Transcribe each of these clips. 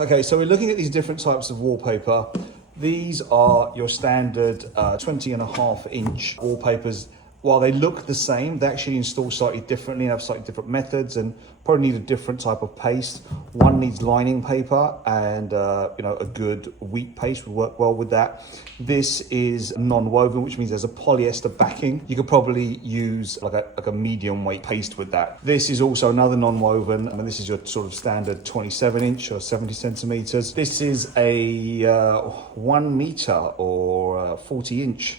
Okay, so we're looking at these different types of wallpaper. These are your standard 20.5 inch wallpapers. While they look the same, they actually install slightly differently and have slightly different methods and probably need a different type of paste. One needs lining paper and a good wheat paste would work well with that. This is non-woven, which means there's a polyester backing. You could probably use like a medium weight paste with that. This is also another non-woven, and this is your sort of standard 27 inch or 70 centimeters. This is a 1 meter or 40 inch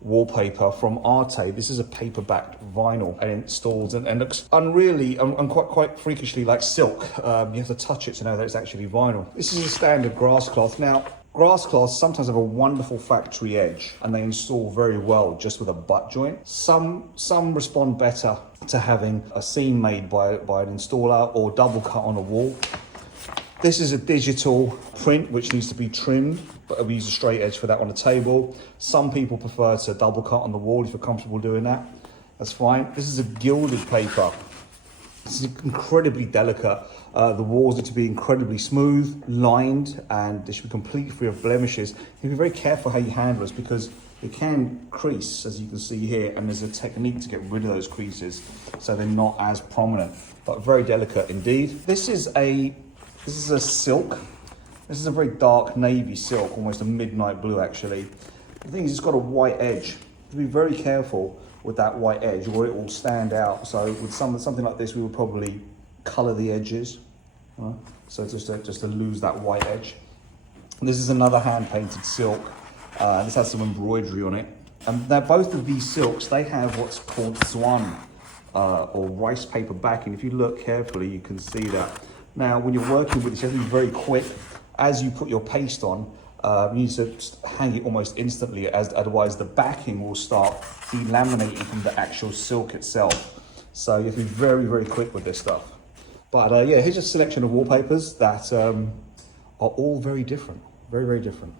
wallpaper from Arte. This is a paper-backed vinyl and installed and looks unreally and quite freakishly like silk. You have to touch it to know that it's actually vinyl. This is a standard grass cloth. Now, grass cloths sometimes have a wonderful factory edge and they install very well just with a butt joint. Some respond better to having a seam made by an installer or double cut on a wall. This is a digital print which needs to be trimmed, but we use a straight edge for that on the table. Some people prefer to double cut on the wall. If you're comfortable doing that, that's fine. This is a gilded paper. This is incredibly delicate. The walls need to be incredibly smooth, lined, and they should be completely free of blemishes. You be very careful how you handle this because it can crease, as you can see here, and there's a technique to get rid of those creases so they're not as prominent, but very delicate indeed. This is a silk. This is a very dark navy silk, almost a midnight blue actually. The thing is, it's got a white edge. To be very careful with that white edge or it will stand out. So with something like this, we would probably color the edges. So just to lose that white edge. And this is another hand painted silk. This has some embroidery on it. And now both of these silks, they have what's called swan or rice paper backing. If you look carefully, you can see that. Now, when you're working with this, you have to be very quick. As you put your paste on, you need to hang it almost instantly, as otherwise the backing will start delaminating from the actual silk itself. So you have to be very, very quick with this stuff. But yeah, here's a selection of wallpapers that are all very different, very, very different.